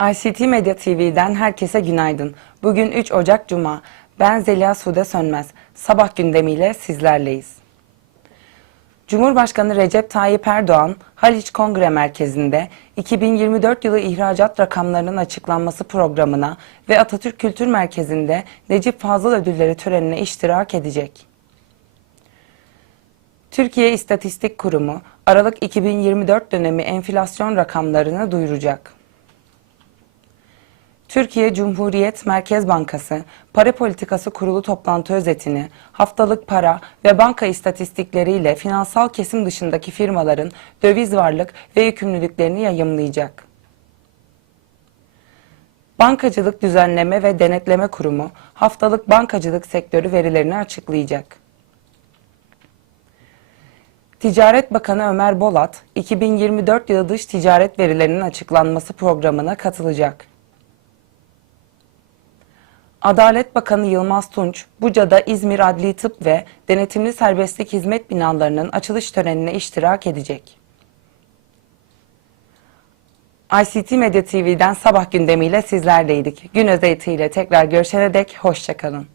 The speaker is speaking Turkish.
ICT Medya TV'den herkese günaydın. Bugün 3 Ocak Cuma. Ben Zeliha Sude Sönmez. Sabah gündemiyle sizlerleyiz. Cumhurbaşkanı Recep Tayyip Erdoğan, Haliç Kongre Merkezi'nde 2024 yılı ihracat rakamlarının açıklanması programına ve Atatürk Kültür Merkezi'nde Necip Fazıl Ödülleri törenine iştirak edecek. Türkiye İstatistik Kurumu, Aralık 2024 dönemi enflasyon rakamlarını duyuracak. Türkiye Cumhuriyet Merkez Bankası Para Politikası Kurulu toplantı özetini, haftalık para ve banka istatistikleriyle finansal kesim dışındaki firmaların döviz varlık ve yükümlülüklerini yayımlayacak. Bankacılık Düzenleme ve Denetleme Kurumu haftalık bankacılık sektörü verilerini açıklayacak. Ticaret Bakanı Ömer Bolat, 2024 yılı dış ticaret verilerinin açıklanması programına katılacak. Adalet Bakanı Yılmaz Tunç, Buca'da İzmir Adli Tıp ve Denetimli Serbestlik Hizmet binalarının açılış törenine iştirak edecek. ICT Medya TV'den sabah gündemiyle sizlerleydik. Gün özetiyle tekrar görüşene dek hoşçakalın.